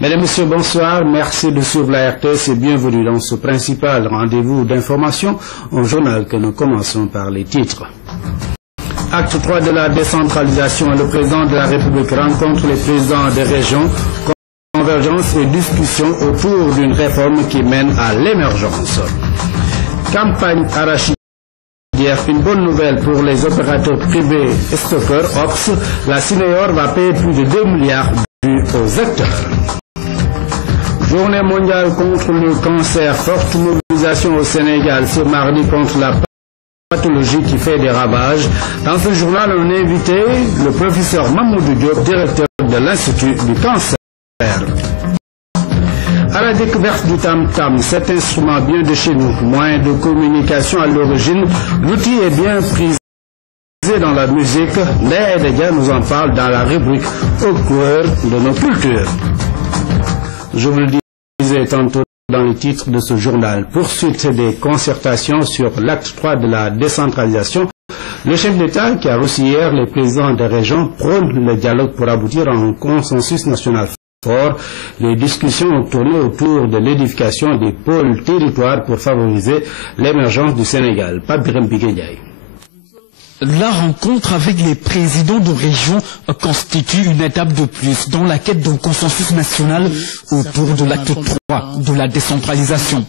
Mesdames, Messieurs, bonsoir. Merci de suivre la RTS et bienvenue dans ce principal rendez-vous d'information, un journal que nous commençons par les titres. Acte 3 de la décentralisation. Le président de la République rencontre les présidents des régions. Convergence et discussion autour d'une réforme qui mène à l'émergence. Campagne arachidière. Une bonne nouvelle pour les opérateurs privés et stockeurs OPS. La Cineor va payer plus de 2 milliards aux acteurs. Journée mondiale contre le cancer. Forte mobilisation au Sénégal ce mardi contre la pathologie qui fait des ravages. Dans ce journal, on a invité le professeur Mamoudou Diop, directeur de l'Institut du cancer. À la découverte du tam-tam, cet instrument bien de chez nous, moyen de communication à l'origine, l'outil est bien prisé dans la musique. Léa Edega nous en parle dans la rubrique au cœur de nos cultures. Je vous le disais tantôt dans les titres de ce journal. Poursuite des concertations sur l'acte 3 de la décentralisation. Le chef d'État qui a reçu hier les présidents des régions prône le dialogue pour aboutir à un consensus national fort. Les discussions ont tourné autour de l'édification des pôles territoires pour favoriser l'émergence du Sénégal. Pape Birame Bigué. La rencontre avec les présidents de région constitue une étape de plus dans la quête d'un consensus national autour de l'acte 3 de la décentralisation.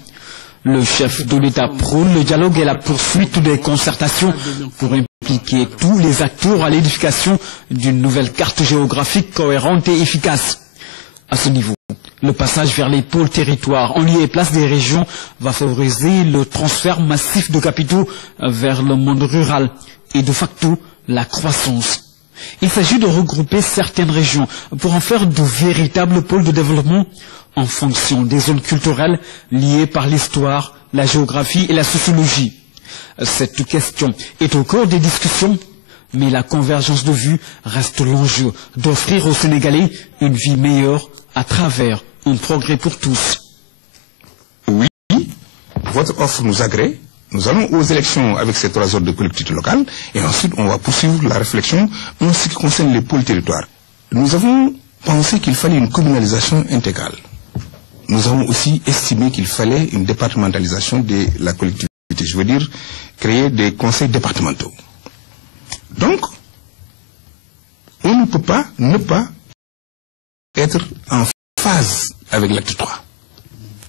Le chef de l'État prône le dialogue et la poursuite des concertations pour impliquer tous les acteurs à l'édification d'une nouvelle carte géographique cohérente et efficace. À ce niveau, le passage vers les pôles territoires en lieu et place des régions va favoriser le transfert massif de capitaux vers le monde rural et de facto la croissance. Il s'agit de regrouper certaines régions pour en faire de véritables pôles de développement en fonction des zones culturelles liées par l'histoire, la géographie et la sociologie. Cette question est au cœur des discussions, mais la convergence de vues reste l'enjeu d'offrir aux Sénégalais une vie meilleure à travers un progrès pour tous. Oui, votre offre nous agrée. Nous allons aux élections avec ces 3 ordres de collectivités locales et ensuite on va poursuivre la réflexion en ce qui concerne les pôles territoires. Nous avons pensé qu'il fallait une communalisation intégrale. Nous avons aussi estimé qu'il fallait une départementalisation de la collectivité. Je veux dire, créer des conseils départementaux. Donc, on ne peut pas ne pas être en phase avec l'acte 3.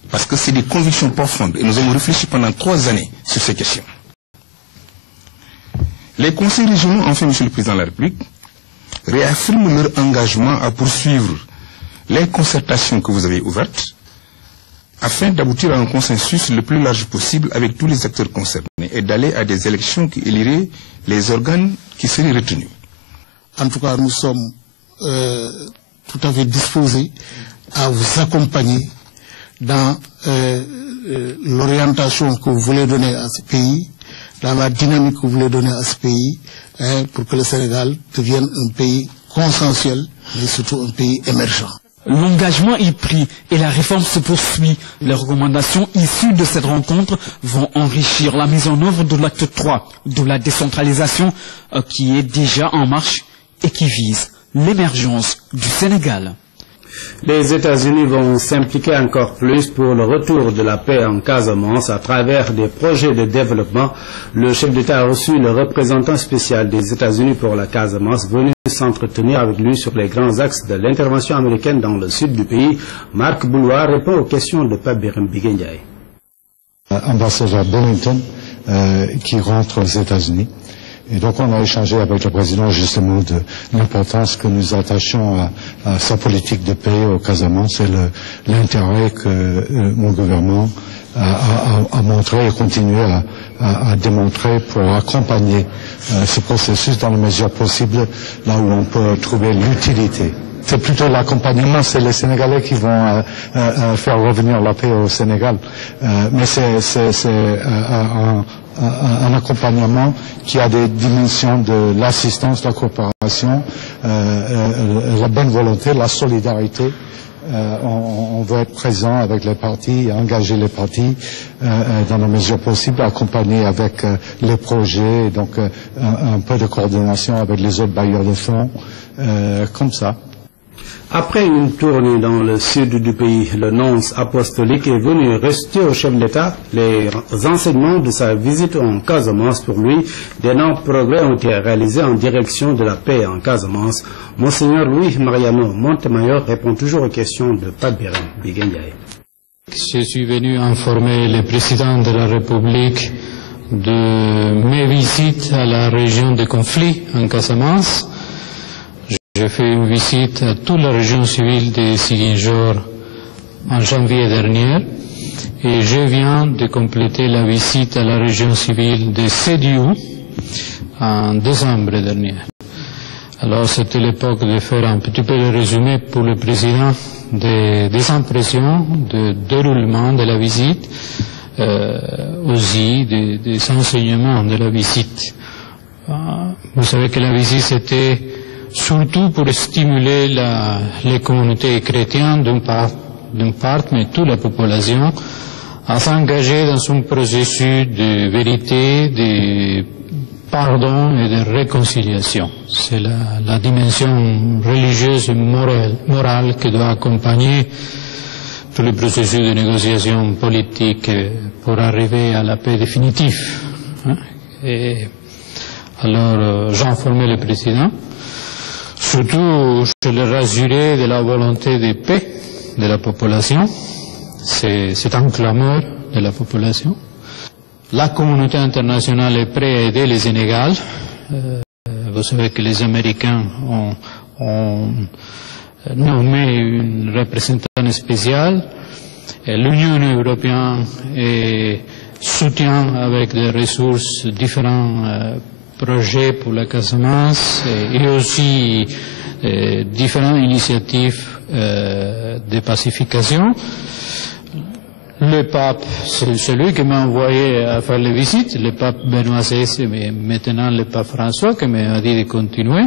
Parce que c'est des convictions profondes et nous avons réfléchi pendant 3 années sur ces questions. Les conseils régionaux, enfin, Monsieur le Président de la République, réaffirment leur engagement à poursuivre les concertations que vous avez ouvertes afin d'aboutir à un consensus le plus large possible avec tous les acteurs concernés et d'aller à des élections qui éliraient les organes qui seraient retenus. En tout cas, nous sommes tout à fait disposés à vous accompagner dans l'orientation que vous voulez donner à ce pays, dans la dynamique que vous voulez donner à ce pays, pour que le Sénégal devienne un pays consensuel, mais surtout un pays émergent. L'engagement est pris et la réforme se poursuit. Les recommandations issues de cette rencontre vont enrichir la mise en œuvre de l'acte 3 de la décentralisation qui est déjà en marche et qui vise l'émergence du Sénégal. Les États-Unis vont s'impliquer encore plus pour le retour de la paix en Casamance à travers des projets de développement. Le chef d'État a reçu le représentant spécial des États-Unis pour la Casamance, venu s'entretenir avec lui sur les grands axes de l'intervention américaine dans le sud du pays. Marc Bouloir répond aux questions de Pape Birame Bigué. Ambassadeur Bennington qui rentre aux États-Unis. Et donc on a échangé avec le président justement de l'importance que nous attachons à sa politique de paix au Casamance et l'intérêt que mon gouvernement a montré et continue à démontrer pour accompagner ce processus dans la mesure possible là où on peut trouver l'utilité. C'est plutôt l'accompagnement, c'est les Sénégalais qui vont faire revenir la paix au Sénégal. Mais c'est un accompagnement qui a des dimensions de l'assistance, la coopération, la bonne volonté, la solidarité. On veut être présent avec les partis, engager les partis dans la mesure possible, accompagner avec les projets, donc un peu de coordination avec les autres bailleurs de fonds, comme ça. Après une tournée dans le sud du pays, le nonce apostolique est venu rester au chef de l'État les enseignements de sa visite en Casamance. Pour lui, d'énormes progrès ont été réalisés en direction de la paix en Casamance. Monseigneur Louis Mariano Montemayor répond toujours aux questions de Pape Birame Biguendiaye. Je suis venu informer le président de la République de mes visites à la région de conflit en Casamance. J'ai fait une visite à toute la région civile de Ziguinchor en janvier dernier et je viens de compléter la visite à la région civile de Sédiou en décembre dernier. Alors c'était l'époque de faire un petit peu le résumé pour le président des impressions, de déroulement de la visite, aussi des enseignements de la visite. Vous savez que la visite c'était surtout pour stimuler les communautés chrétiennes d'une part, mais toute la population, à s'engager dans un processus de vérité, de pardon et de réconciliation. C'est la dimension religieuse et morale qui doit accompagner tout le processus de négociation politique pour arriver à la paix définitive. Et alors, j'ai informé le président. Surtout, je le rassurais de la volonté de paix de la population. C'est un clameur de la population. La communauté internationale est prête à aider les Sénégal. Vous savez que les Américains ont nommé une représentante spéciale. L'Union européenne soutient avec des ressources différents projets pour la Casamance et aussi différentes initiatives de pacification. Le pape, c'est celui qui m'a envoyé à faire les visites, le pape Benoît XVI, mais maintenant le pape François qui m'a dit de continuer.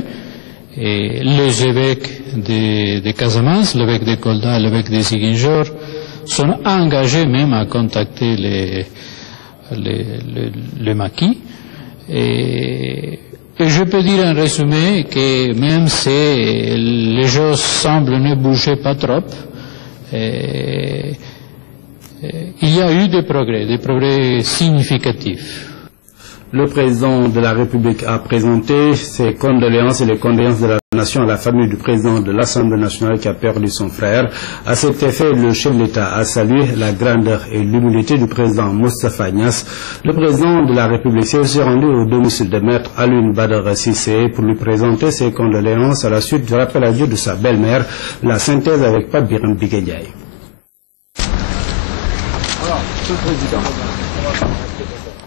Et les évêques de Casamance, l'évêque de Kolda, l'évêque de Ziguinchor, sont engagés même à contacter le maquis. Et je peux dire en résumé que même si les choses semblent ne bouger pas trop, il y a eu des progrès significatifs. Le président de la République a présenté ses condoléances et les condoléances de la nation à la famille du président de l'Assemblée nationale qui a perdu son frère. À cet effet, le chef de l'État a salué la grandeur et l'humilité du président Moustapha Niasse. Le président de la République s'est aussi rendu au domicile de maître Alioune Badara Cissé pour lui présenter ses condoléances à la suite du rappel à Dieu de sa belle-mère. La synthèse avec Pape Birame Biguendiaye.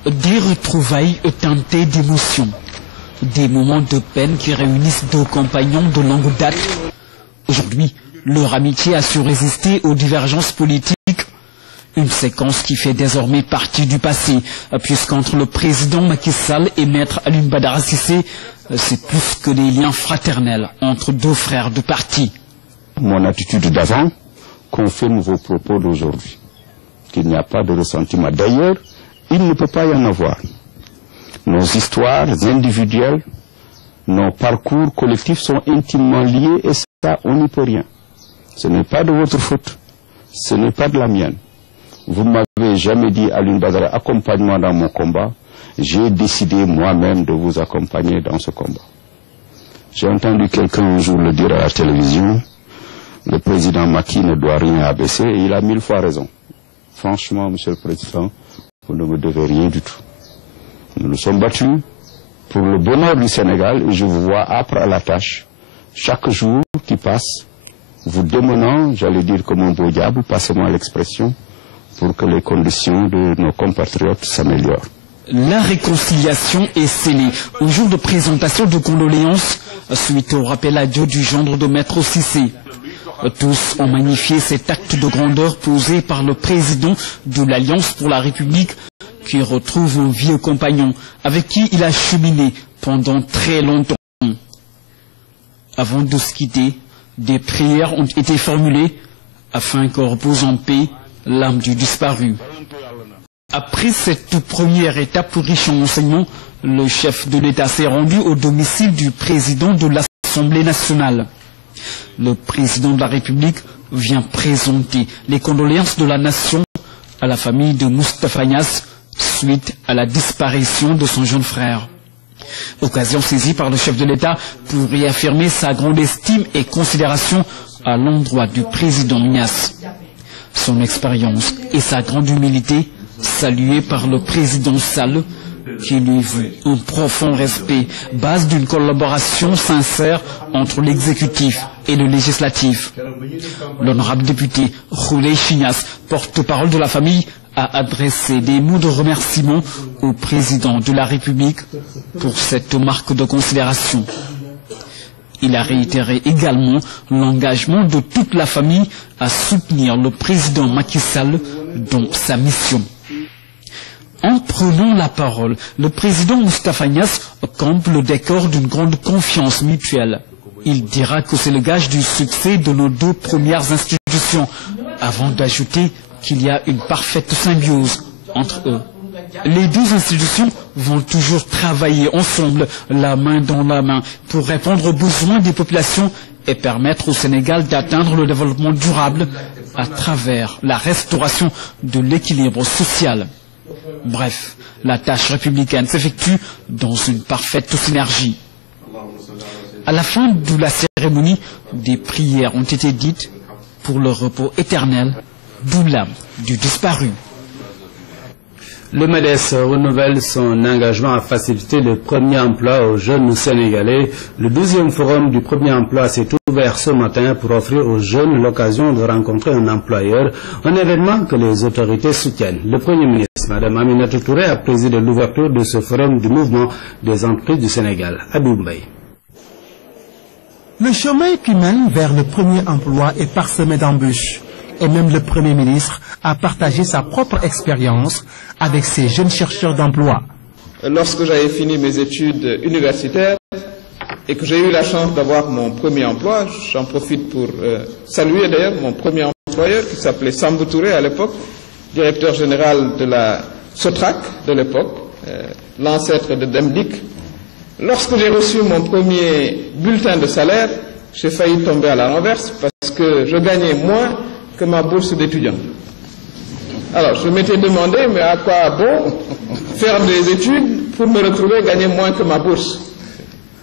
Des retrouvailles teintées d'émotion, des moments de peine qui réunissent deux compagnons de longue date. Aujourd'hui, leur amitié a su résister aux divergences politiques, une séquence qui fait désormais partie du passé, puisqu'entre le président Macky Sall et maître Alioune Badara Cissé, c'est plus que des liens fraternels entre deux frères de parti. Mon attitude d'avant confirme vos propos d'aujourd'hui, qu'il n'y a pas de ressentiment. D'ailleurs, il ne peut pas y en avoir. Nos histoires individuelles, nos parcours collectifs sont intimement liés et ça, on n'y peut rien. Ce n'est pas de votre faute, ce n'est pas de la mienne. Vous ne m'avez jamais dit, Alioune Badara, accompagne-moi dans mon combat. J'ai décidé moi-même de vous accompagner dans ce combat. J'ai entendu quelqu'un un jour le dire à la télévision, le président Macky ne doit rien abaisser, et il a 1000 fois raison. Franchement, monsieur le président, vous ne me devez rien du tout. Nous nous sommes battus pour le bonheur du Sénégal et je vous vois âpre à la tâche. Chaque jour qui passe, vous démenant, j'allais dire comme un beau diable, passez-moi l'expression, pour que les conditions de nos compatriotes s'améliorent. La réconciliation est scellée. Au jour de présentation de condoléances, suite au rappel à Dieu du gendre de maître Cissé. Tous ont magnifié cet acte de grandeur posé par le président de l'Alliance pour la République qui retrouve un vieux compagnon avec qui il a cheminé pendant très longtemps. Avant de se quitter, des prières ont été formulées afin que repose en paix l'âme du disparu. Après cette toute première étape riche en enseignements, le chef de l'État s'est rendu au domicile du président de l'Assemblée nationale. Le président de la République vient présenter les condoléances de la nation à la famille de Moustapha Niasse suite à la disparition de son jeune frère. Occasion saisie par le chef de l'État pour réaffirmer sa grande estime et considération à l'endroit du président Niasse. Son expérience et sa grande humilité, saluées par le président Sall, qui lui voue un profond respect, base d'une collaboration sincère entre l'exécutif et le législatif. L'honorable député Khoulé Chinias, porte-parole de la famille, a adressé des mots de remerciement au président de la République pour cette marque de considération. Il a réitéré également l'engagement de toute la famille à soutenir le président Macky Sall dans sa mission. En prenant la parole, le président Moustapha Niasse campe le décor d'une grande confiance mutuelle. Il dira que c'est le gage du succès de nos deux premières institutions, avant d'ajouter qu'il y a une parfaite symbiose entre eux. Les deux institutions vont toujours travailler ensemble, la main dans la main, pour répondre aux besoins des populations et permettre au Sénégal d'atteindre le développement durable à travers la restauration de l'équilibre social. Bref, la tâche républicaine s'effectue dans une parfaite synergie. À la fin de la cérémonie, des prières ont été dites pour le repos éternel de l'âme du disparu. Le MEDES renouvelle son engagement à faciliter le premier emploi aux jeunes Sénégalais. Le 12e forum du premier emploi s'est ouvert ce matin pour offrir aux jeunes l'occasion de rencontrer un employeur, un événement que les autorités soutiennent. Le Premier ministre, Mme Aminata Touré, a présidé l'ouverture de ce forum du mouvement des entreprises du Sénégal. Abou Mbaye. Le chemin qui mène vers le premier emploi est parsemé d'embûches. Et même le Premier ministre a partagé sa propre expérience avec ces jeunes chercheurs d'emploi. Lorsque j'avais fini mes études universitaires et que j'ai eu la chance d'avoir mon premier emploi, j'en profite pour saluer d'ailleurs mon premier employeur qui s'appelait Sambou Touré à l'époque, directeur général de la Sotrac de l'époque, l'ancêtre de Demdik. Lorsque j'ai reçu mon premier bulletin de salaire, j'ai failli tomber à la renverse parce que je gagnais moins que ma bourse d'étudiant. Alors, je m'étais demandé, mais à quoi bon faire des études pour me retrouver gagner moins que ma bourse?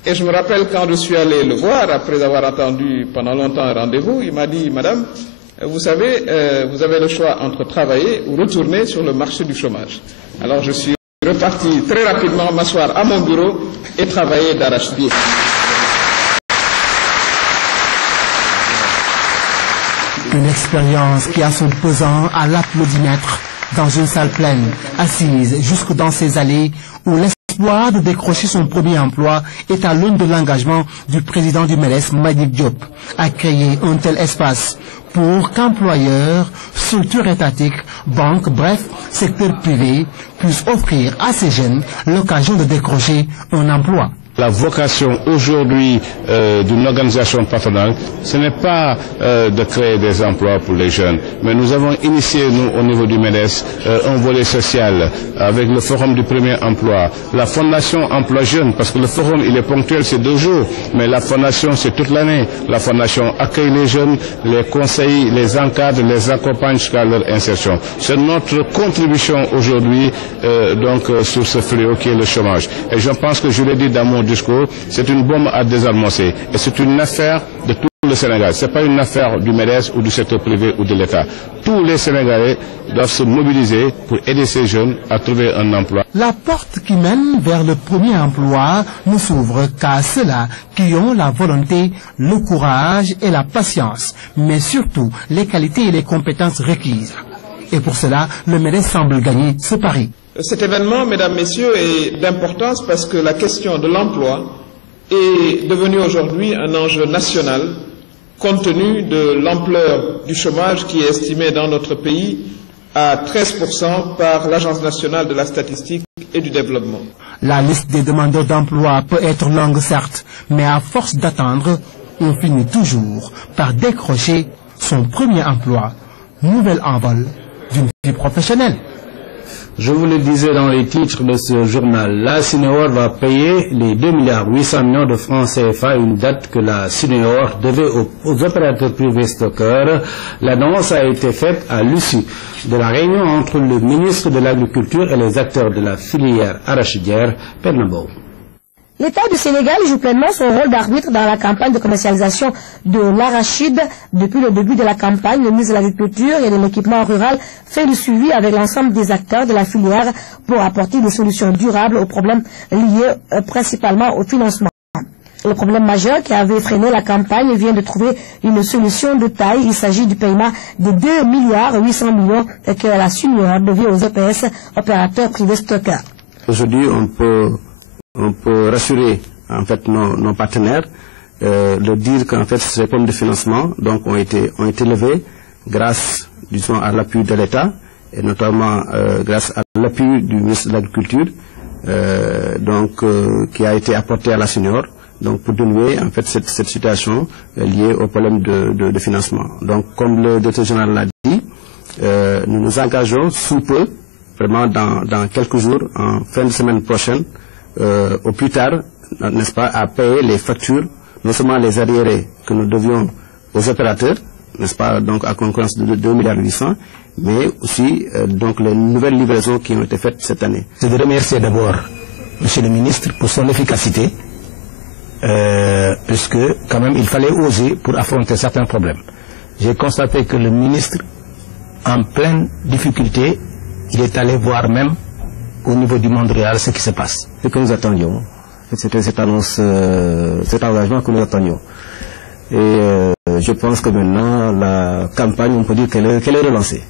Et je me rappelle quand je suis allé le voir, après avoir attendu pendant longtemps un rendez-vous, il m'a dit, Madame, vous savez, vous avez le choix entre travailler ou retourner sur le marché du chômage. Alors, je suis reparti très rapidement m'asseoir à mon bureau et travailler d'arrache-pied. Une expérience qui a son pesant à l'applaudimètre dans une salle pleine, assise jusque dans ces allées où l'espoir de décrocher son premier emploi est à l'aune de l'engagement du président du MEDES, Madick Diop, à créer un tel espace pour qu'employeurs, structures étatiques, banques, bref, secteur privé, puissent offrir à ces jeunes l'occasion de décrocher un emploi. La vocation aujourd'hui d'une organisation patronale, ce n'est pas de créer des emplois pour les jeunes, mais nous avons initié, nous, au niveau du MEDES, un volet social avec le forum du premier emploi, la fondation emploi jeune, parce que le forum, il est ponctuel, c'est 2 jours, mais la fondation, c'est toute l'année. La fondation accueille les jeunes, les conseille, les encadre, les accompagne jusqu'à leur insertion. C'est notre contribution aujourd'hui sur ce fléau qui est le chômage. Et je pense que je l'ai dit dans mon discours, c'est une bombe à désamorcer. Et c'est une affaire de tout le Sénégal. Ce n'est pas une affaire du MEDES ou du secteur privé ou de l'État. Tous les Sénégalais doivent se mobiliser pour aider ces jeunes à trouver un emploi. La porte qui mène vers le premier emploi ne s'ouvre qu'à ceux-là qui ont la volonté, le courage et la patience, mais surtout les qualités et les compétences requises. Et pour cela, le MEDES semble gagner ce pari. Cet événement, mesdames, messieurs, est d'importance parce que la question de l'emploi est devenue aujourd'hui un enjeu national compte tenu de l'ampleur du chômage qui est estimé dans notre pays à 13% par l'Agence nationale de la statistique et du développement. La liste des demandeurs d'emploi peut être longue certes, mais à force d'attendre, on finit toujours par décrocher son premier emploi, nouvel envol d'une vie professionnelle. Je vous le disais dans les titres de ce journal, la Cineor va payer les 2,8 milliards de francs CFA, une dette que la Cineor devait aux opérateurs privés stockeurs. L'annonce a été faite à l'issue de la réunion entre le ministre de l'Agriculture et les acteurs de la filière arachidière, Pernambou. L'État du Sénégal joue pleinement son rôle d'arbitre dans la campagne de commercialisation de l'arachide. Depuis le début de la campagne, le ministre de l'Agriculture et de l'Équipement rural fait le suivi avec l'ensemble des acteurs de la filière pour apporter des solutions durables aux problèmes liés principalement au financement. Le problème majeur qui avait freiné la campagne vient de trouver une solution de taille. Il s'agit du paiement de 2,8 milliards que la Cineor devait aux OPS, opérateurs privés stockeurs. Aujourd'hui, on peut rassurer en fait nos partenaires, leur dire qu'en fait ces problèmes de financement donc ont été levés grâce, disons, à l'appui de l'État et notamment grâce à l'appui du ministre de l'Agriculture, qui a été apporté à la Cineor, donc pour dénouer en fait cette situation liée au problème de financement. Donc comme le directeur général l'a dit, nous nous engageons sous peu, vraiment dans quelques jours, en fin de semaine prochaine, au plus tard, n'est-ce pas, à payer les factures, non seulement les arriérés que nous devions aux opérateurs, n'est-ce pas, donc à concurrence de 2,8 milliards, mais aussi donc les nouvelles livraisons qui ont été faites cette année. Je veux remercier d'abord Monsieur le ministre pour son efficacité, puisque quand même il fallait oser pour affronter certains problèmes. J'ai constaté que le ministre, en pleine difficulté, il est allé voir même au niveau du monde réel ce qui se passe. Ce que nous attendions, c'était cette annonce, cet engagement que nous attendions. Et je pense que maintenant, la campagne, on peut dire qu'elle est relancée.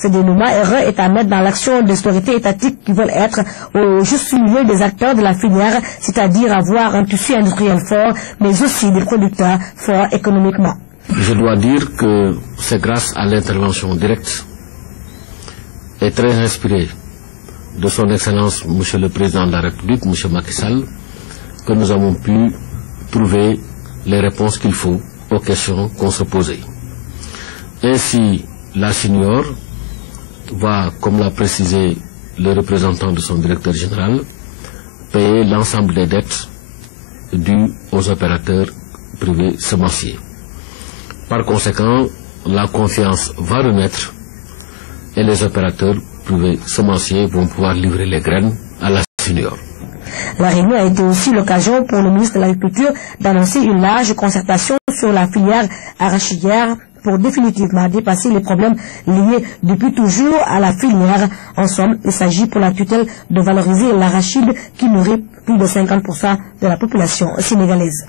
Ce dénouement heureux est à mettre dans l'action des autorités étatiques qui veulent être au juste milieu des acteurs de la filière, c'est-à-dire avoir un tissu industriel fort, mais aussi des producteurs forts économiquement. Je dois dire que c'est grâce à l'intervention directe et très inspirée de son Excellence, Monsieur le Président de la République, Monsieur Macky Sall, que nous avons pu trouver les réponses qu'il faut aux questions qu'on se posait. Ainsi, la Cineor va, comme l'a précisé le représentant de son directeur général, payer l'ensemble des dettes dues aux opérateurs privés semenciers. Par conséquent, la confiance va renaître et les opérateurs privés semenciers vont pouvoir livrer les graines à la Cineor. La réunion a été aussi l'occasion pour le ministre de l'Agriculture d'annoncer une large concertation sur la filière arachidière pour définitivement dépasser les problèmes liés depuis toujours à la filière. En somme, il s'agit pour la tutelle de valoriser l'arachide qui nourrit plus de 50% de la population sénégalaise.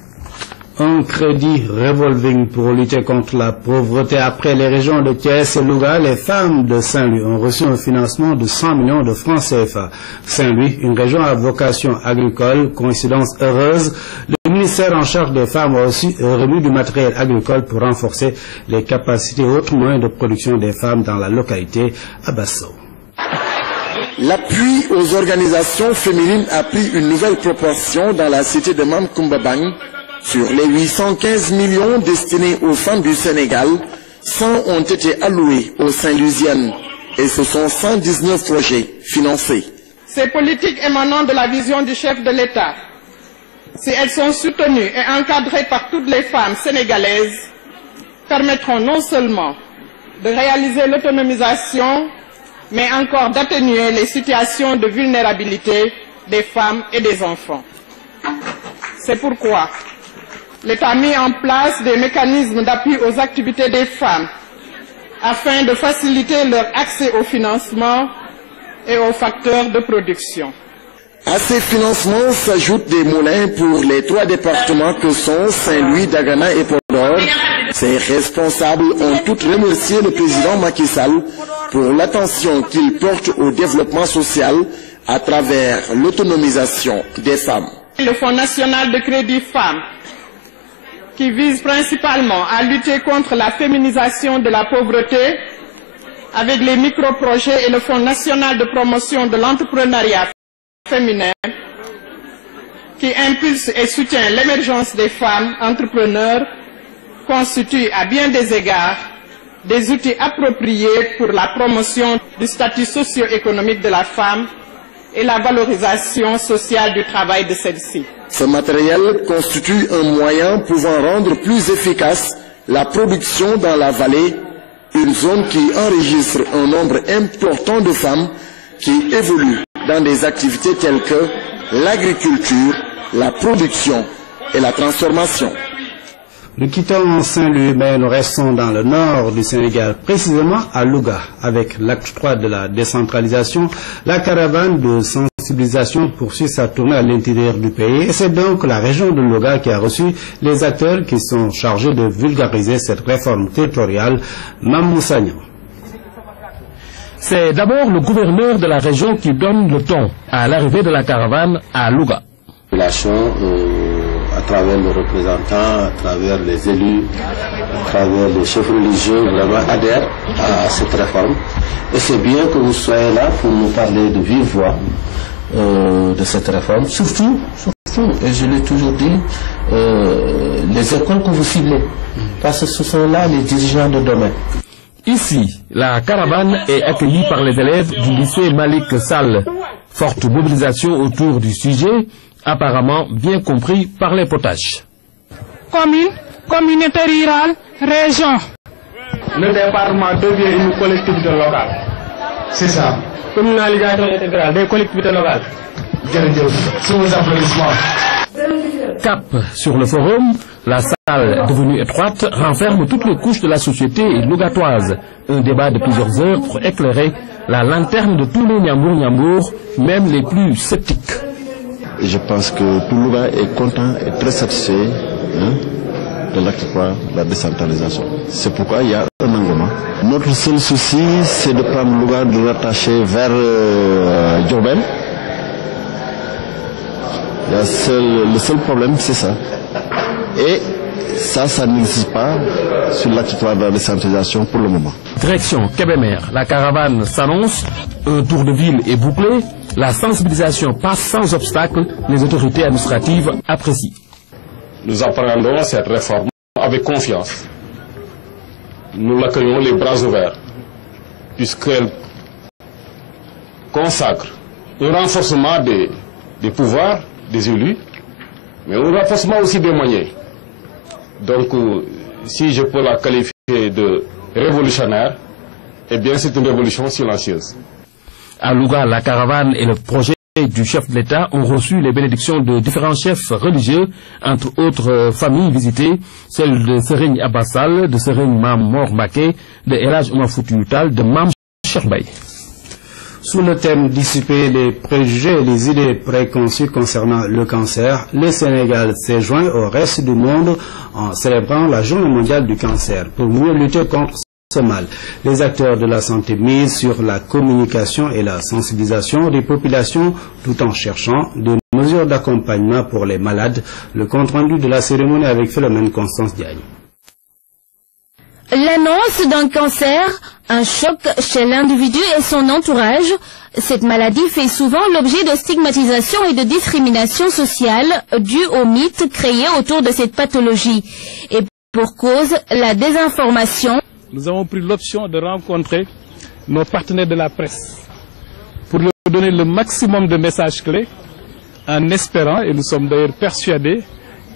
Un crédit revolving pour lutter contre la pauvreté. Après les régions de Thiès et Louga, les femmes de Saint-Louis ont reçu un financement de 100 millions de francs CFA. Saint-Louis, une région à vocation agricole, coïncidence heureuse, le ministère en charge des femmes a aussi remis du matériel agricole pour renforcer les capacités et autres moyens de production des femmes dans la localité à Basso. L'appui aux organisations féminines a pris une nouvelle proportion dans la cité de Mamkumbabang. Sur les 815 millions destinés aux femmes du Sénégal, 100 ont été alloués aux Saint-Louisiennes et ce sont 119 projets financés. Ces politiques émanant de la vision du chef de l'État, si elles sont soutenues et encadrées par toutes les femmes sénégalaises, permettront non seulement de réaliser l'autonomisation, mais encore d'atténuer les situations de vulnérabilité des femmes et des enfants. C'est pourquoi l'État a mis en place des mécanismes d'appui aux activités des femmes afin de faciliter leur accès au financement et aux facteurs de production. À ces financements s'ajoutent des moulins pour les 3 départements que sont Saint-Louis, Dagana et Podor. Ces responsables ont tous remercié le président Macky Sall pour l'attention qu'il porte au développement social à travers l'autonomisation des femmes. Le Fonds national de crédit femmes, qui vise principalement à lutter contre la féminisation de la pauvreté avec les micro-projets et le Fonds national de promotion de l'entrepreneuriat féminin, qui impulse et soutient l'émergence des femmes entrepreneurs, constitue à bien des égards des outils appropriés pour la promotion du statut socio-économique de la femme et la valorisation sociale du travail de celle-ci. Ce matériel constitue un moyen pouvant rendre plus efficace la production dans la vallée, une zone qui enregistre un nombre important de femmes qui évoluent dans des activités telles que l'agriculture, la production et la transformation. Nous quittons Saint-Louis, mais nous restons dans le nord du Sénégal, précisément à Louga. Avec l'acte 3 de la décentralisation, la caravane de sensibilisation poursuit sa tournée à l'intérieur du pays. Et c'est donc la région de Louga qui a reçu les acteurs qui sont chargés de vulgariser cette réforme territoriale. Mamou Sagnan. C'est d'abord le gouverneur de la région qui donne le ton à l'arrivée de la caravane à Louga. À travers les représentants, à travers les élus, à travers les chefs religieux, vraiment adhèrent à cette réforme. Et c'est bien que vous soyez là pour nous parler de vive voix de cette réforme. Surtout, et je l'ai toujours dit, les écoles que vous ciblez. Parce que ce sont là les dirigeants de demain. Ici, la caravane est accueillie par les élèves du lycée Malik Sall. Forte mobilisation autour du sujet, apparemment bien compris par les potages. Commune, communauté rurale, région. Le département devient une collectivité locale. C'est ça. Communalisation intégrale des collectivités locales. Sous vos applaudissements. Cap sur le forum, la salle devenue étroite renferme toutes les couches de la société lougatoise. Un débat de plusieurs heures pour éclairer la lanterne de tous les Niambour, même les plus sceptiques. Je pense que tout Louga est content et très satisfait de l'acte 3 de la décentralisation. C'est pourquoi il y a un engouement. Notre seul souci, c'est de prendre Louga, de l'attacher vers Diourbel. Le seul problème, c'est ça. Et ça n'existe pas sur l'acte 3 de la décentralisation pour le moment. Direction Kébémer, la caravane s'annonce, un tour de ville est bouclé, la sensibilisation passe sans obstacle, les autorités administratives apprécient. Nous appréhendons cette réforme avec confiance. Nous l'accueillons les bras ouverts, puisqu'elle consacre un renforcement des pouvoirs des élus, mais un renforcement aussi des moyens. Donc, si je peux la qualifier de révolutionnaire, eh bien c'est une révolution silencieuse. À Louga, la caravane et le projet du chef de l'État ont reçu les bénédictions de différents chefs religieux, entre autres familles visitées, celles de Serigne Abassal, de Serigne Mam Mor Mbacké, de El Hadj Oumar Foutiyou Tall, de Mam Cheikh Baye. Sous le thème dissiper les préjugés et les idées préconçues concernant le cancer, le Sénégal s'est joint au reste du monde en célébrant la Journée mondiale du cancer pour mieux lutter contre ce mal. Les acteurs de la santé misent sur la communication et la sensibilisation des populations tout en cherchant des mesures d'accompagnement pour les malades. Le compte-rendu de la cérémonie avec Philomène Constance Diagne. L'annonce d'un cancer, un choc chez l'individu et son entourage. Cette maladie fait souvent l'objet de stigmatisation et de discrimination sociale due aux mythes créés autour de cette pathologie. Et pour cause, la désinformation. Nous avons pris l'option de rencontrer nos partenaires de la presse pour leur donner le maximum de messages clés en espérant, et nous sommes d'ailleurs persuadés,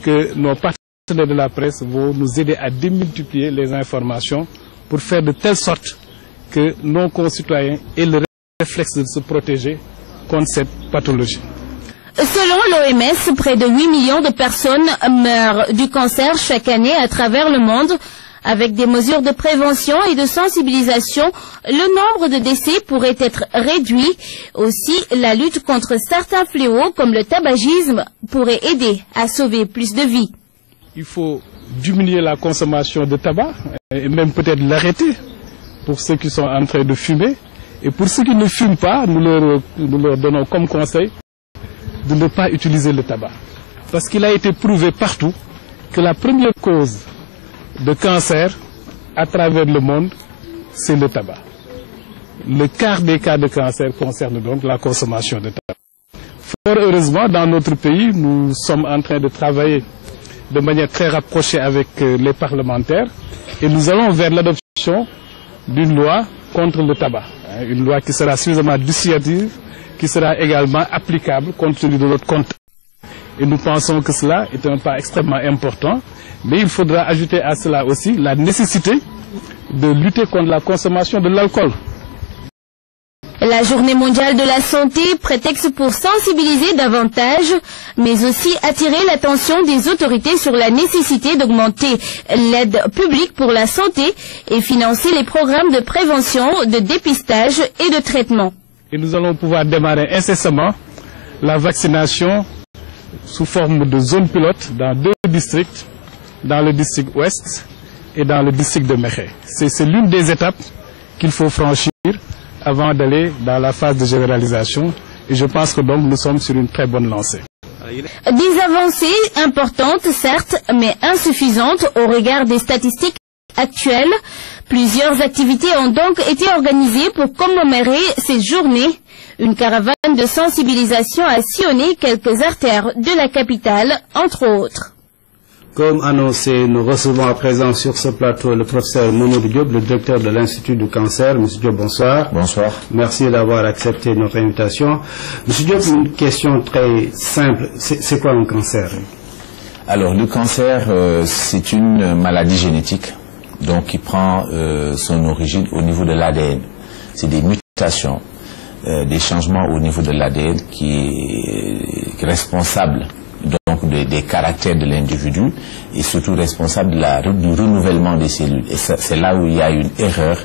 que nos partenaires de la presse vont nous aider à démultiplier les informations pour faire de telle sorte que nos concitoyens aient le réflexe de se protéger contre cette pathologie. Selon l'OMS, près de 8 millions de personnes meurent du cancer chaque année à travers le monde. Avec des mesures de prévention et de sensibilisation, le nombre de décès pourrait être réduit. Aussi, la lutte contre certains fléaux comme le tabagisme pourrait aider à sauver plus de vies. Il faut diminuer la consommation de tabac et même peut-être l'arrêter pour ceux qui sont en train de fumer. Et pour ceux qui ne fument pas, nous leur donnons comme conseil de ne pas utiliser le tabac. Parce qu'il a été prouvé partout que la première cause de cancer à travers le monde, c'est le tabac. Le quart des cas de cancer concerne donc la consommation de tabac. Fort heureusement, dans notre pays, nous sommes en train de travailler de manière très rapprochée avec les parlementaires et nous allons vers l'adoption l'adoption d'une loi contre le tabac. Une loi qui sera suffisamment dissuasive, qui sera également applicable compte tenu de notre contexte. Et nous pensons que cela est un pas extrêmement important, mais il faudra ajouter à cela aussi la nécessité de lutter contre la consommation de l'alcool. La journée mondiale de la santé, prétexte pour sensibiliser davantage, mais aussi attirer l'attention des autorités sur la nécessité d'augmenter l'aide publique pour la santé et financer les programmes de prévention, de dépistage et de traitement. Et nous allons pouvoir démarrer incessamment la vaccination sous forme de zone pilote dans 2 districts, dans le district ouest et dans le district de Mékhé. C'est l'une des étapes qu'il faut franchir avant d'aller dans la phase de généralisation. Et je pense que donc nous sommes sur une très bonne lancée. Des avancées importantes, certes, mais insuffisantes au regard des statistiques actuelles. Plusieurs activités ont donc été organisées pour commémorer ces journées. Une caravane de sensibilisation a sillonné quelques artères de la capitale, entre autres. Comme annoncé, nous recevons à présent sur ce plateau le professeur Mamadou Diop, le directeur de l'Institut du cancer. Monsieur Diop, bonsoir. Bonsoir. Merci d'avoir accepté notre invitation. Monsieur Diop, une question très simple. C'est quoi un cancer? Alors, le cancer, c'est une maladie génétique, donc qui prend son origine au niveau de l'ADN. C'est des mutations, des changements au niveau de l'ADN qui est responsable donc des caractères de l'individu et surtout responsable du renouvellement des cellules. Et c'est là où il y a une erreur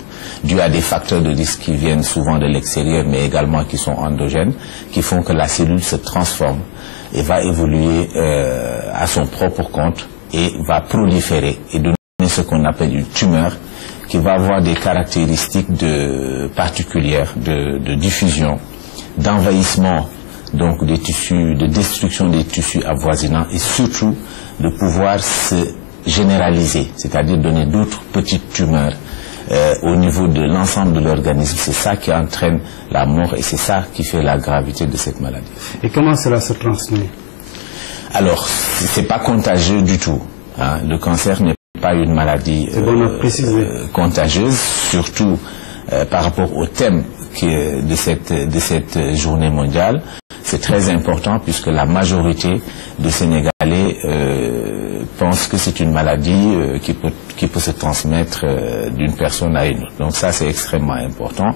due à des facteurs de risque qui viennent souvent de l'extérieur mais également qui sont endogènes, qui font que la cellule se transforme et va évoluer à son propre compte et va proliférer et donner ce qu'on appelle une tumeur qui va avoir des caractéristiques particulières de diffusion, d'envahissement donc des tissus, de destruction des tissus avoisinants et surtout de pouvoir se généraliser, c'est-à-dire donner d'autres petites tumeurs au niveau de l'ensemble de l'organisme. C'est ça qui entraîne la mort et c'est ça qui fait la gravité de cette maladie. Et comment cela se transmet? Alors, c'est pas contagieux du tout. Hein. Le cancer n'est pas une maladie contagieuse, surtout par rapport au thème de cette journée mondiale. C'est très important puisque la majorité de Sénégalais pensent que c'est une maladie qui peut se transmettre d'une personne à une autre. Donc ça, c'est extrêmement important.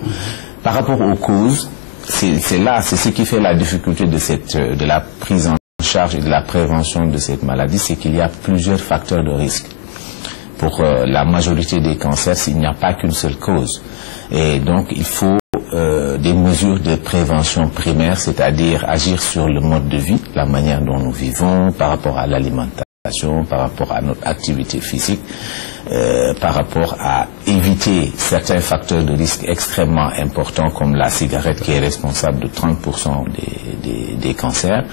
Par rapport aux causes, c'est ce qui fait la difficulté de la prise en charge et de la prévention de cette maladie, c'est qu'il y a plusieurs facteurs de risque. Pour la majorité des cancers, il n'y a pas qu'une seule cause. Et donc, il faut des mesures de prévention primaire, c'est-à-dire agir sur le mode de vie, la manière dont nous vivons, par rapport à l'alimentation, par rapport à notre activité physique, par rapport à éviter certains facteurs de risque extrêmement importants comme la cigarette qui est responsable de 30% des cancers,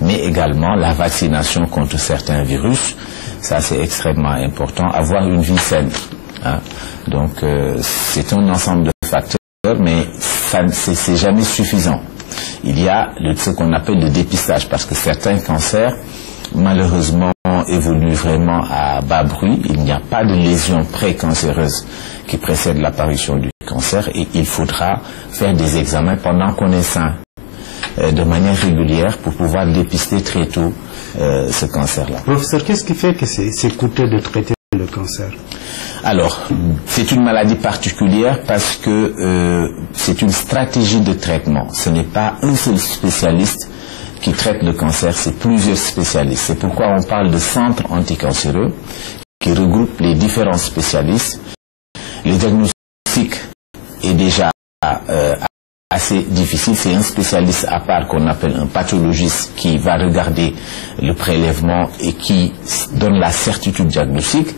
mais également la vaccination contre certains virus. Ça, c'est extrêmement important. Avoir une vie saine. Hein. Donc, c'est un ensemble de facteurs, mais c'est jamais suffisant. Il y a ce qu'on appelle le dépistage, parce que certains cancers, malheureusement, évoluent vraiment à bas bruit. Il n'y a pas de lésion précancéreuse qui précède l'apparition du cancer et il faudra faire des examens pendant qu'on est sain, de manière régulière, pour pouvoir dépister très tôt ce cancer-là. Professeur, qu'est-ce qui fait que c'est coûteux de traiter le cancer? Alors, c'est une maladie particulière parce que c'est une stratégie de traitement. Ce n'est pas un seul spécialiste qui traite le cancer, c'est plusieurs spécialistes. C'est pourquoi on parle de centre anticancéreux qui regroupe les différents spécialistes. Le diagnostic est déjà assez difficile. C'est un spécialiste à part qu'on appelle un pathologiste qui va regarder le prélèvement et qui donne la certitude diagnostique.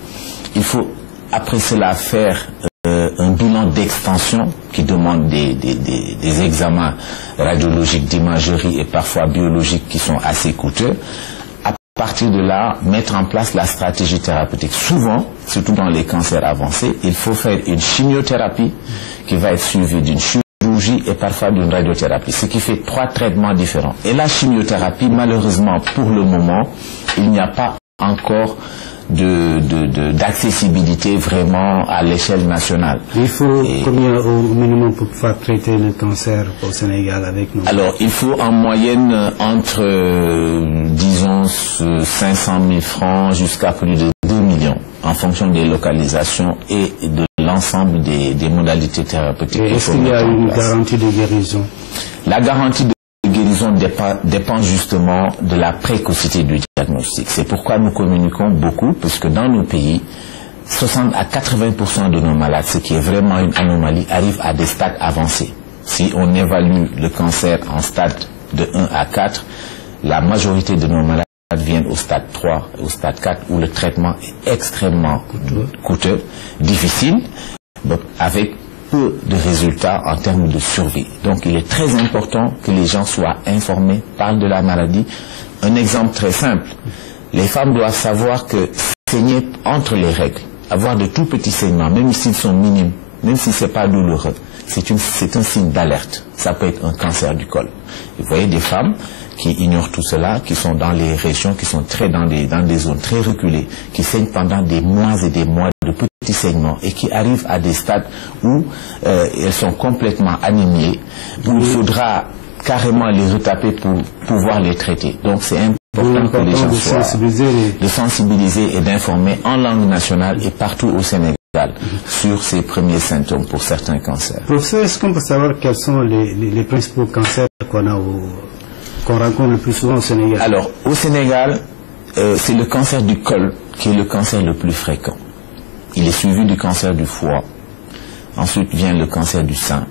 Il faut après cela faire un bilan d'extension qui demande des examens radiologiques, d'imagerie et parfois biologiques qui sont assez coûteux. À partir de là, mettre en place la stratégie thérapeutique. Souvent, surtout dans les cancers avancés, il faut faire une chimiothérapie qui va être suivie d'une chirurgie et parfois d'une radiothérapie, ce qui fait 3 traitements différents. Et la chimiothérapie, malheureusement, pour le moment, il n'y a pas encore d'accessibilité vraiment à l'échelle nationale. Il faut combien au minimum pour pouvoir traiter le cancer au Sénégal avec nous? Alors, il faut en moyenne entre, disons, 500 000 francs jusqu'à plus de 2 millions, en fonction des localisations et de l'ensemble des modalités thérapeutiques. Est-ce qu'il y a une garantie de guérison? La garantie de guérison dépend justement de la précocité du diagnostic. C'est pourquoi nous communiquons beaucoup, puisque dans nos pays, 60 à 80% de nos malades, ce qui est vraiment une anomalie, arrivent à des stades avancés. Si on évalue le cancer en stade de 1 à 4, la majorité de nos malades viennent au stade 3, au stade 4, où le traitement est extrêmement coûteux, difficile, avec peu de résultats en termes de survie. Donc il est très important que les gens soient informés, parlent de la maladie. Un exemple très simple, les femmes doivent savoir que saigner entre les règles, avoir de tout petits saignements, même s'ils sont minimes, même si ce n'est pas douloureux, c'est un signe d'alerte. Ça peut être un cancer du col. Vous voyez des femmes qui ignorent tout cela, qui sont dans les régions, qui sont dans des zones très reculées, qui saignent pendant des mois et des mois de petits saignements et qui arrivent à des stades où elles sont complètement anémiées, où il faudra carrément les retaper pour pouvoir les traiter. Donc c'est important que les gens soient de sensibiliser et d'informer en langue nationale et partout au Sénégal sur ces premiers symptômes pour certains cancers. Professeur, est-ce qu'on peut savoir quels sont les principaux cancers qu'on rencontre le plus souvent au Sénégal? Alors, au Sénégal, c'est le cancer du col qui est le cancer le plus fréquent. Il est suivi du cancer du foie. Ensuite vient le cancer du sein.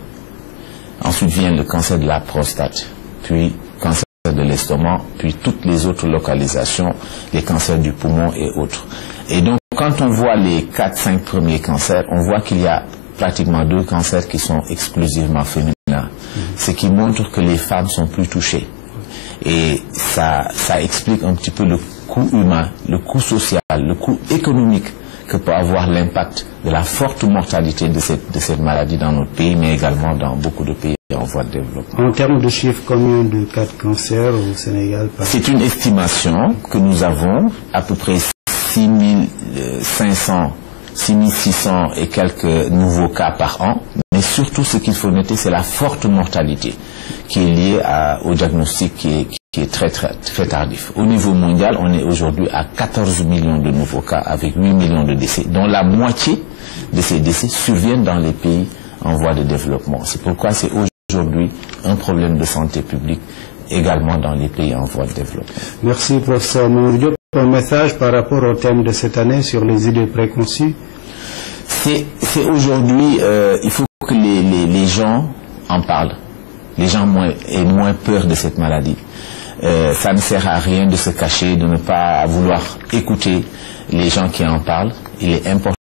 Ensuite vient le cancer de la prostate. Puis cancer de l'estomac. Puis toutes les autres localisations, les cancers du poumon et autres. Et donc, quand on voit les 4-5 premiers cancers, on voit qu'il y a pratiquement 2 cancers qui sont exclusivement féminins. Ce qui montre que les femmes sont plus touchées. Et ça explique un petit peu le coût humain, le coût social, le coût économique que peut avoir l'impact de la forte mortalité de cette maladie dans notre pays, mais également dans beaucoup de pays en voie de développement. En termes de chiffres, combien de cas de cancer au Sénégal? C'est une estimation que nous avons, à peu près 6600 et quelques nouveaux cas par an. Mais surtout, ce qu'il faut noter, c'est la forte mortalité qui est liée au diagnostic qui est très tardif. Au niveau mondial, on est aujourd'hui à 14 millions de nouveaux cas avec 8 millions de décès, dont la moitié de ces décès surviennent dans les pays en voie de développement. C'est pourquoi c'est aujourd'hui un problème de santé publique également dans les pays en voie de développement. Merci, professeur Mamour. Un message par rapport au thème de cette année sur les idées préconçues? C'est aujourd'hui, il faut que les gens en parlent. Les gens aient moins peur de cette maladie. Ça ne sert à rien de se cacher, de ne pas vouloir écouter les gens qui en parlent. Il est important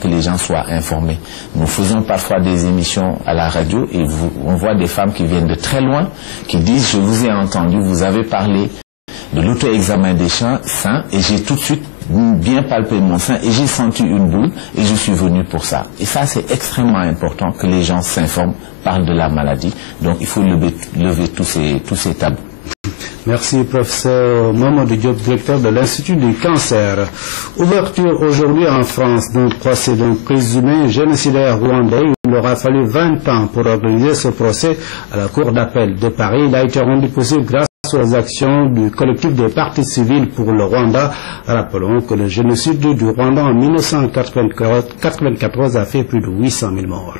que les gens soient informés. Nous faisons parfois des émissions à la radio et on voit des femmes qui viennent de très loin, qui disent « Je vous ai entendu, vous avez parlé de l'auto-examen des seins et j'ai tout de suite bien palpé mon sein et j'ai senti une boule et je suis venu pour ça. » Et ça, c'est extrêmement important que les gens s'informent, parlent de la maladie. Donc, il faut lever tous ces tabous. Merci, professeur Mamadou Diop, directeur de l'Institut du cancer. Ouverture aujourd'hui en France d'un procès d'un présumé génocidaire rwandais. Il aura fallu 20 ans pour organiser ce procès à la Cour d'appel de Paris. Il a été rendu possible grâce aux actions du collectif des partis civils pour le Rwanda. Rappelons que le génocide du Rwanda en 1994 a fait plus de 800 000 morts.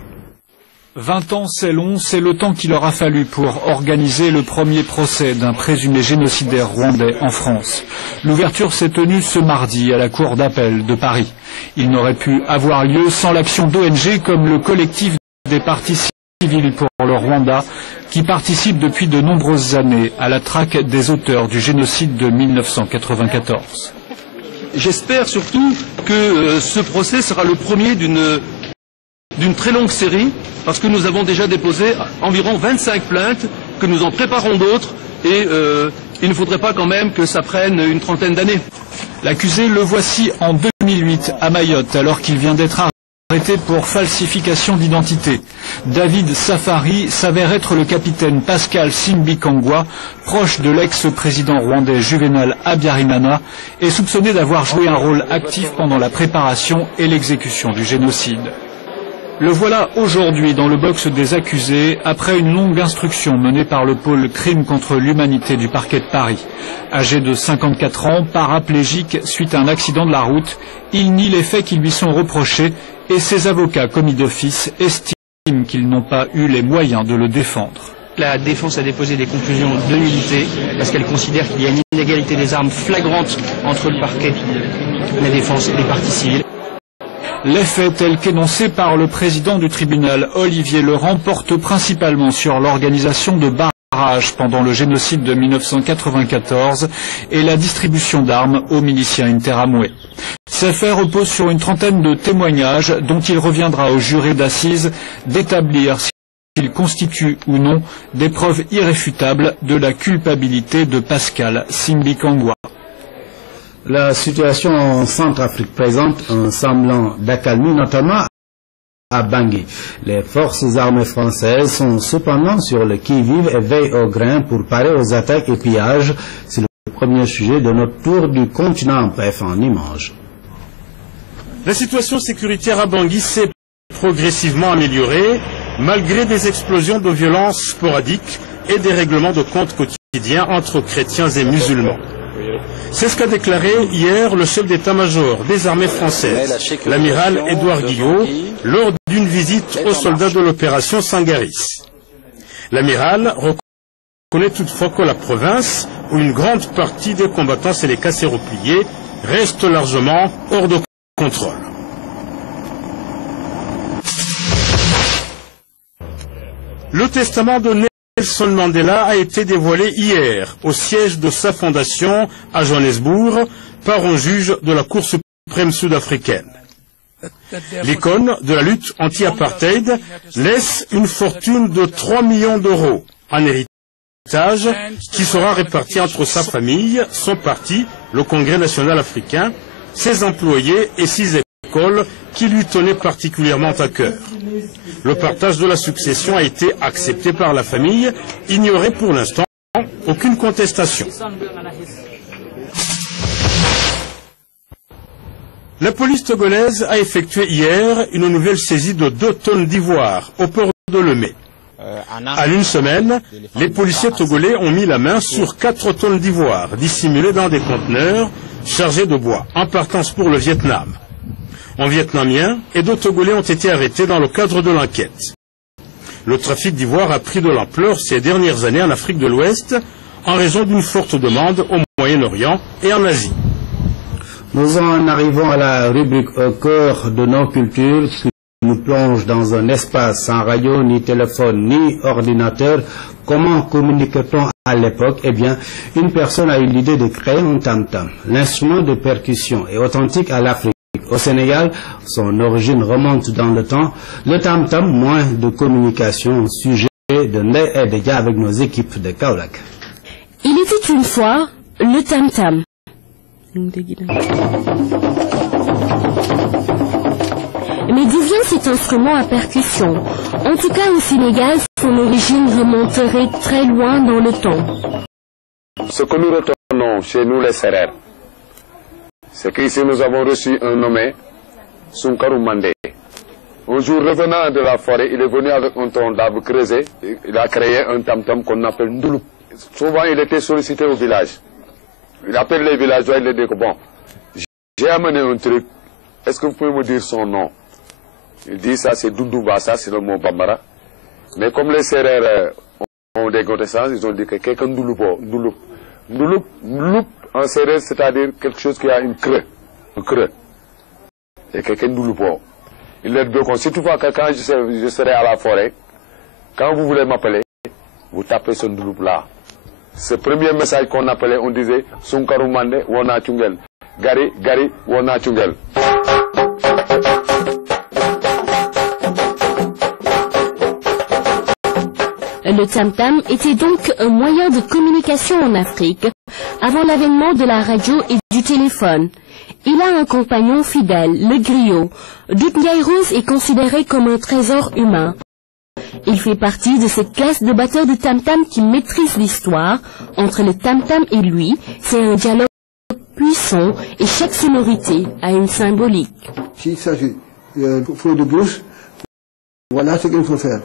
20 ans, c'est long, c'est le temps qu'il aura fallu pour organiser le premier procès d'un présumé génocidaire rwandais en France. L'ouverture s'est tenue ce mardi à la Cour d'appel de Paris. Il n'aurait pu avoir lieu sans l'action d'ONG comme le collectif des partis civils pour le Rwanda, qui participe depuis de nombreuses années à la traque des auteurs du génocide de 1994. J'espère surtout que ce procès sera le premier d'une très longue série, parce que nous avons déjà déposé environ 25 plaintes, que nous en préparons d'autres, et il ne faudrait pas quand même que ça prenne une trentaine d'années. L'accusé, le voici en 2008 à Mayotte, alors qu'il vient d'être arrêté pour falsification d'identité. David Safari s'avère être le capitaine Pascal Simbikangwa, proche de l'ex-président rwandais Juvenal Habyarimana, et soupçonné d'avoir joué un rôle actif pendant la préparation et l'exécution du génocide. Le voilà aujourd'hui dans le box des accusés après une longue instruction menée par le pôle crime contre l'humanité du parquet de Paris. Âgé de 54 ans, paraplégique suite à un accident de la route, il nie les faits qui lui sont reprochés et ses avocats commis d'office estiment qu'ils n'ont pas eu les moyens de le défendre. La défense a déposé des conclusions de nullité parce qu'elle considère qu'il y a une inégalité des armes flagrante entre le parquet, la défense et les parties civiles. Les faits tels qu'énoncés par le président du tribunal, Olivier Leurent, portent principalement sur l'organisation de barrages pendant le génocide de 1994 et la distribution d'armes aux miliciens interamoués. Ces faits reposent sur une trentaine de témoignages dont il reviendra au juré d'assises d'établir s'ils constituent ou non des preuves irréfutables de la culpabilité de Pascal Simbikangwa. La situation en Centrafrique présente un semblant d'accalmie, notamment à Bangui. Les forces armées françaises sont cependant sur le qui-vive et veillent au grain pour parer aux attaques et pillages. C'est le premier sujet de notre tour du continent, bref en images. La situation sécuritaire à Bangui s'est progressivement améliorée, malgré des explosions de violence sporadiques et des règlements de comptes quotidiens entre chrétiens et musulmans. C'est ce qu'a déclaré hier le chef d'état-major des armées françaises, l'amiral Édouard Guillot, lors d'une visite aux soldats de l'opération Sangaris. L'amiral reconnaît toutefois que la province, où une grande partie des combattants et les cassés repliés, reste largement hors de contrôle. Le testament de Nelson Mandela a été dévoilé hier au siège de sa fondation à Johannesburg par un juge de la Cour suprême sud-africaine. L'icône de la lutte anti-apartheid laisse une fortune de 3 millions d'euros en héritage qui sera réparti entre sa famille, son parti, le Congrès national africain, ses employés et 6 écoles qui lui tenaient particulièrement à cœur. Le partage de la succession a été accepté par la famille, il n'y aurait pour l'instant aucune contestation. La police togolaise a effectué hier une nouvelle saisie de 2 tonnes d'ivoire au port de Lemay. En une semaine, les policiers togolais ont mis la main sur 4 tonnes d'ivoire dissimulées dans des conteneurs chargés de bois, en partance pour le Vietnam. Un Vietnamien et 2 Togolais ont été arrêtés dans le cadre de l'enquête. Le trafic d'ivoire a pris de l'ampleur ces dernières années en Afrique de l'Ouest en raison d'une forte demande au Moyen-Orient et en Asie. Nous en arrivons à la rubrique au cœur de nos cultures qui nous plonge dans un espace sans radio, ni téléphone, ni ordinateur. Comment communique-t-on à l'époque? Eh bien, une personne a eu l'idée de créer un tam-tam. L'instrument de percussion est authentique à l'Afrique. Au Sénégal, son origine remonte dans le temps. Le tam-tam, moins de communication, sujet de Ndeye Edega avec nos équipes de Kaolack. Il était une fois le tam-tam. Mais d'où vient cet instrument à percussion? En tout cas au Sénégal, son origine remonterait très loin dans le temps. Ce que nous retenons chez nous les Sérères, c'est qu'ici nous avons reçu un nommé Sunkaru Mandé. Un jour revenant de la forêt, il est venu avec un tronc d'arbre creusé. Il a créé un tam-tam qu'on appelle Ndouloup. Souvent il était sollicité au village. Il appelle les villageois, il leur dit que bon, j'ai amené un truc, est-ce que vous pouvez me dire son nom? Il dit ça c'est Doudouba, ça c'est le mot Bambara. Mais comme les Sérères ont des connaissances, ils ont dit que quelqu'un Ndouloupo, Ndouloup. Ndouloup en Sérère, c'est-à-dire quelque chose qui a une creux. Un creux. Et quelqu'un Ndouloupo. Il leur dit que si toutefois que quand je serai à la forêt, quand vous voulez m'appeler, vous tapez ce Ndouloup là. Ce premier message qu'on appelait, on disait Sunkaru Mandé Wona Tchungel. Gari, Gari, Wona Tchungel. Le tam-tam était donc un moyen de communication en Afrique avant l'avènement de la radio et du téléphone. Il a un compagnon fidèle, le griot. Doudou Ndiaye Rose est considéré comme un trésor humain. Il fait partie de cette classe de batteurs de tam-tam qui maîtrisent l'histoire. Entre le tam-tam et lui, c'est un dialogue puissant et chaque sonorité a une symbolique. S'il s'agit de feu de brousse, voilà ce qu'il faut faire.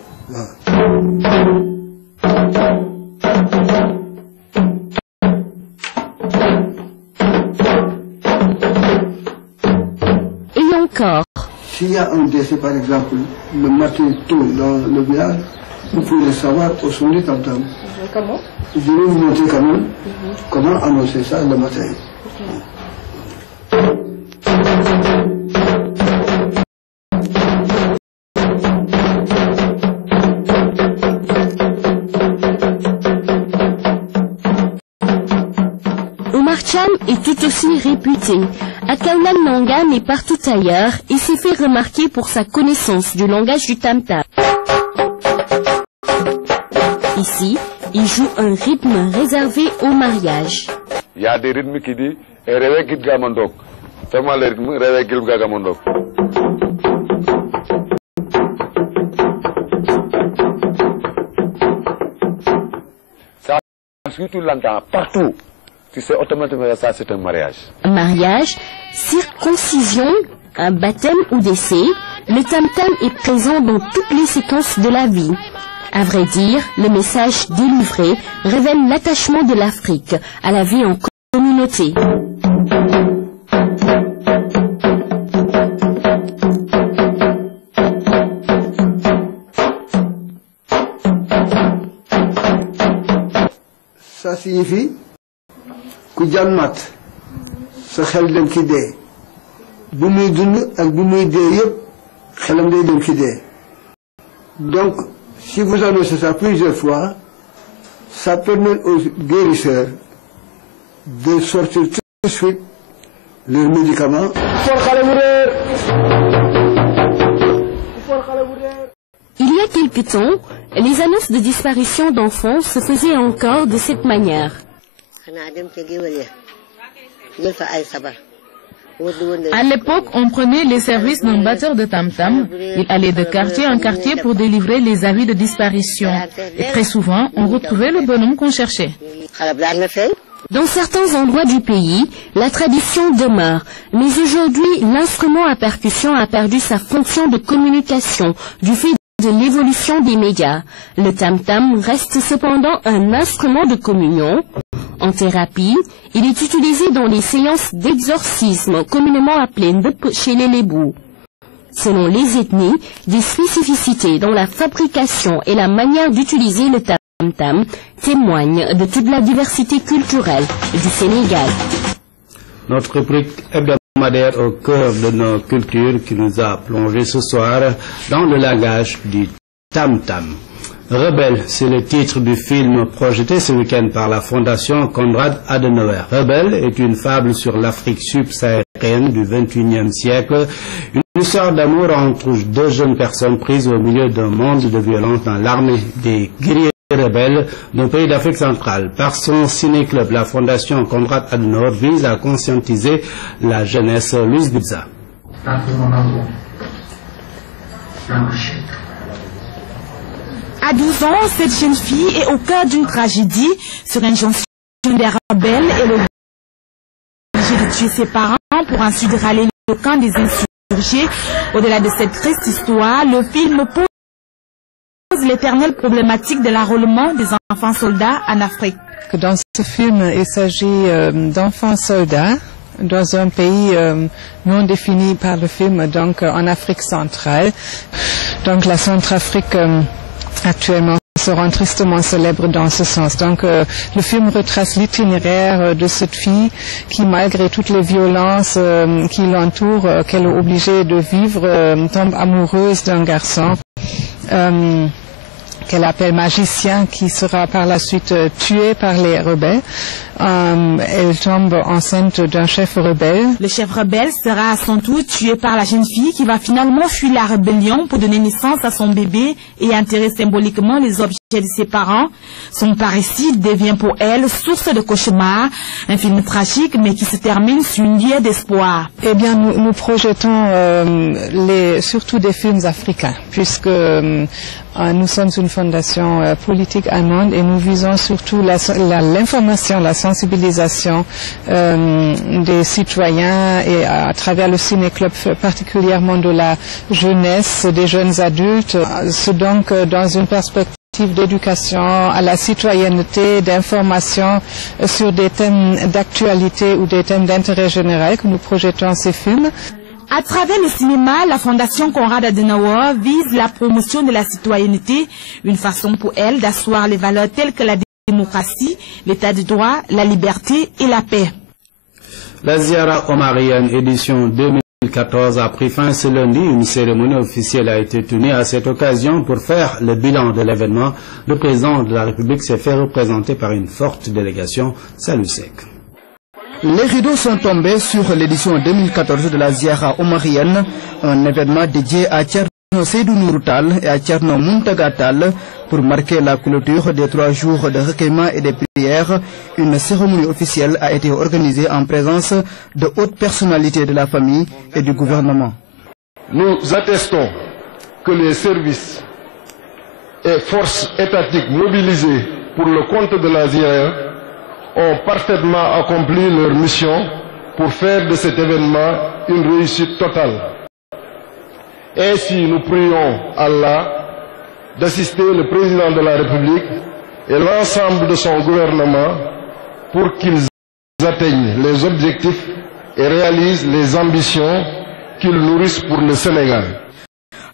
Et encore. S'il y a un décès, par exemple, le matin tôt dans le village, vous pouvez le savoir au son du tam-tam. Comment? Je vais vous montrer quand même comment annoncer ça le matin. Omar Cham est tout aussi réputé. À Kaulan Nangan et partout ailleurs, il s'est fait remarquer pour sa connaissance du langage du tam-tam. Ici, il joue un rythme réservé au mariage. Il y a des rythmes qui disent Rewe Git Gamandok. Fais-moi le rythme Rewe Git Gamandok. Ça, ensuite, tu l'entends partout. Si c'est automatiquement ça, c'est un mariage. Mariage, circoncision, un baptême ou décès, le tam-tam est présent dans toutes les séquences de la vie. À vrai dire, le message délivré révèle l'attachement de l'Afrique à la vie en communauté. Ça signifie ku jàll mat sa xel dem ci dee bu muy dund ak bu muy dee yëpp xelam day dem ci dee. Donc si vous annoncez ça plusieurs fois, ça permet aux guérisseurs de sortir tout de suite leurs médicaments. Il y a quelque temps, les annonces de disparition d'enfants se faisaient encore de cette manière. À l'époque, on prenait les services d'un batteur de tam-tam. Il allait de quartier en quartier pour délivrer les avis de disparition. Et très souvent, on retrouvait le bonhomme qu'on cherchait. Dans certains endroits du pays, la tradition demeure. Mais aujourd'hui, l'instrument à percussion a perdu sa fonction de communication du fait de l'évolution des médias. Le tam-tam reste cependant un instrument de communion. En thérapie, il est utilisé dans les séances d'exorcisme, communément appelées ndep chez les Lébou. Selon les ethnies, des spécificités dans la fabrication et la manière d'utiliser le tam-tam témoignent de toute la diversité culturelle du Sénégal. Notre rubrique hebdomadaire au cœur de nos cultures qui nous a plongé ce soir dans le langage du tam-tam. Rebelle, c'est le titre du film projeté ce week-end par la Fondation Konrad Adenauer. Rebelle est une fable sur l'Afrique subsaharienne du XXIe siècle, une histoire d'amour entre deux jeunes personnes prises au milieu d'un monde de violence dans l'armée des guerriers rebelles d'un pays d'Afrique centrale. Par son ciné-club, la Fondation Konrad Adenauer vise à conscientiser la jeunesse. Louise Bibza. À 12 ans, cette jeune fille est au cœur d'une tragédie sur une jonction des rebelles et le obligé de tuer ses parents pour ensuite râler le camp des insurgés. Au-delà de cette triste histoire, le film pose l'éternelle problématique de l'enrôlement des enfants soldats en Afrique. Dans ce film, il s'agit d'enfants soldats dans un pays non défini par le film, donc en Afrique centrale. Donc la Centrafrique actuellement se rend tristement célèbre dans ce sens. Donc le film retrace l'itinéraire de cette fille qui, malgré toutes les violences qui l'entourent, qu'elle est obligée de vivre, tombe amoureuse d'un garçon qu'elle appelle magicien, qui sera par la suite tué par les rebelles. elle tombe enceinte d'un chef rebelle. Le chef rebelle sera à son tour tué par la jeune fille qui va finalement fuir la rébellion pour donner naissance à son bébé et enterrer symboliquement les objets de ses parents. Son parricide devient pour elle source de cauchemar, un film tragique mais qui se termine sur une lueur d'espoir. Eh bien, nous projetons surtout des films africains, puisque nous sommes une fondation politique allemande et nous visons surtout l'information, la sensibilisation des citoyens et à travers le ciné-club particulièrement de la jeunesse, des jeunes adultes. C'est donc dans une perspective d'éducation à la citoyenneté, d'information sur des thèmes d'actualité ou des thèmes d'intérêt général que nous projetons ces films. À travers le cinéma, la Fondation Konrad Adenauer vise la promotion de la citoyenneté, une façon pour elle d'asseoir les valeurs telles que la démocratie, l'état de droit, la liberté et la paix. La Ziara omarienne édition 2014 a pris fin ce lundi. Une cérémonie officielle a été tenue à cette occasion pour faire le bilan de l'événement. Le président de la République s'est fait représenter par une forte délégation. Salut Sek. Les rideaux sont tombés sur l'édition 2014 de la Ziara omarienne, un événement dédié à Thierno Seydou Nourou Tall et à Thierno Mountaga Tall pour marquer la clôture des 3 jours de recueillement et de prières. Une cérémonie officielle a été organisée en présence de hautes personnalités de la famille et du gouvernement. Nous attestons que les services et forces étatiques mobilisées pour le compte de la Ziara ont parfaitement accompli leur mission pour faire de cet événement une réussite totale. Ainsi, nous prions Allah d'assister le président de la République et l'ensemble de son gouvernement pour qu'ils atteignent les objectifs et réalisent les ambitions qu'ils nourrissent pour le Sénégal.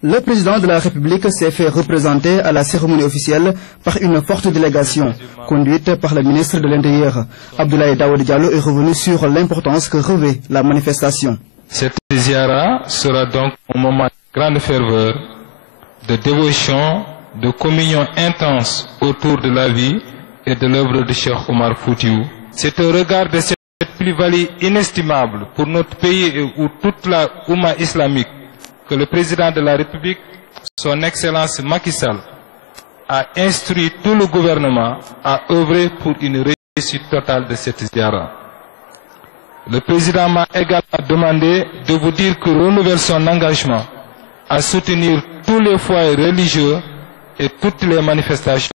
Le président de la République s'est fait représenter à la cérémonie officielle par une forte délégation, conduite par le ministre de l'Intérieur. Abdoulaye Daoud Diallo est revenu sur l'importance que revêt la manifestation. Cette ziara sera donc un moment de grande ferveur, de dévotion, de communion intense autour de la vie et de l'œuvre de Cheikh Omar Foutiyou. C'est au regard de cette plus-value inestimable pour notre pays et pour toute la Oumma islamique que le président de la République, son Excellence Macky Sall, a instruit tout le gouvernement à œuvrer pour une réussite totale de cette ziara. Le président m'a également demandé de vous dire que renouvelle son engagement à soutenir tous les foyers religieux et toutes les manifestations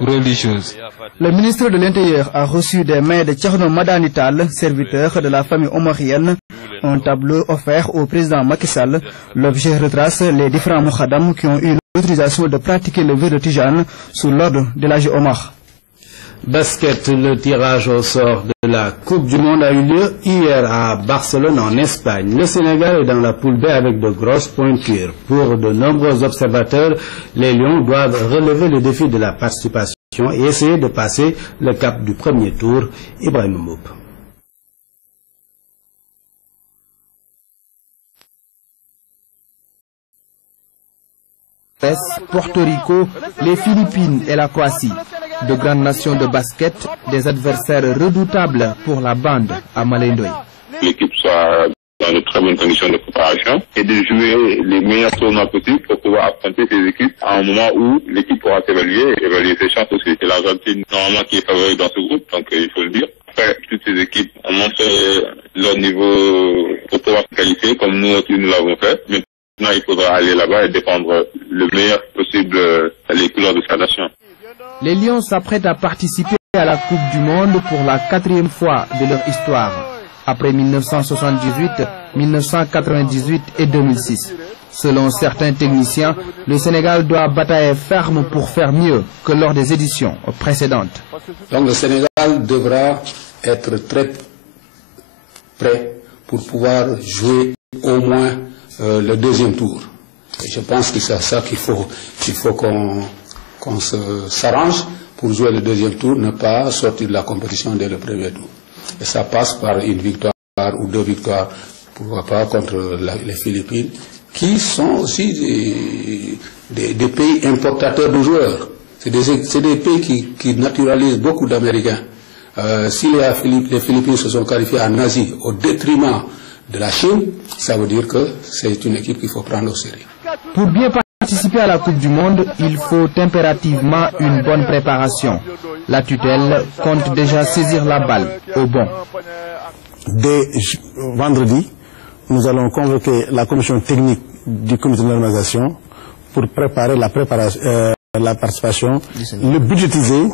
religieuses. Le ministre de l'Intérieur a reçu des mains de Thierno Madani Tall, serviteur de la famille omarienne, un tableau offert au président Macky Sall. L'objet retrace les différents moukhadam qui ont eu l'autorisation de pratiquer le vœu de Tijane sous l'ordre de l'Haji Omar. Basket, le tirage au sort de la Coupe du Monde a eu lieu hier à Barcelone en Espagne. Le Sénégal est dans la poule B avec de grosses pointures. Pour de nombreux observateurs, les Lions doivent relever le défi de la participation et essayer de passer le cap du premier tour. Ibrahim Mboup. Porto Rico, les Philippines et la Croatie. De grandes nations de basket, des adversaires redoutables pour la bande à Malendoy. L'équipe soit dans de très bonnes conditions de préparation et de jouer les meilleurs tournois possibles pour pouvoir affronter ces équipes à un moment où l'équipe pourra s'évaluer et évaluer ses chances aussi. C'est l'Argentine normalement qui est favori dans ce groupe, donc il faut le dire. Après, toutes ces équipes ont montré leur niveau pour pouvoir se qualifier comme nous aussi nous l'avons fait. Maintenant, il faudra aller là-bas et défendre le meilleur possible les couleurs de sa nation. Les Lions s'apprêtent à participer à la Coupe du Monde pour la 4e fois de leur histoire, après 1978, 1998 et 2006. Selon certains techniciens, le Sénégal doit batailler ferme pour faire mieux que lors des éditions précédentes. Donc le Sénégal devra être très prêt pour pouvoir jouer au moins le deuxième tour. Et je pense que c'est ça qu'il faut qu'on s'arrange pour jouer le deuxième tour, ne pas sortir de la compétition dès le premier tour. Et ça passe par une victoire ou 2 victoires, pourquoi pas, contre les Philippines, qui sont aussi des pays importateurs de joueurs. C'est des pays qui naturalisent beaucoup d'Américains. Si les Philippines se sont qualifiés en Asie au détriment de la Chine, ça veut dire que c'est une équipe qu'il faut prendre au sérieux. Pour bien participer à la Coupe du Monde, il faut impérativement une bonne préparation. La tutelle compte déjà saisir la balle au bon. Dès vendredi, nous allons convoquer la commission technique du comité de normalisation pour préparer la participation, le budgétiser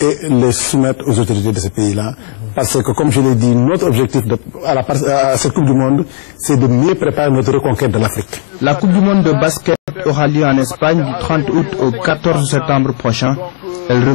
et les soumettre aux autorités de ce pays-là. Parce que, comme je l'ai dit, notre objectif à cette Coupe du Monde, c'est de mieux préparer notre reconquête de l'Afrique. La Coupe du Monde de basket aura lieu en Espagne du 30 août au 14 septembre prochain. Elle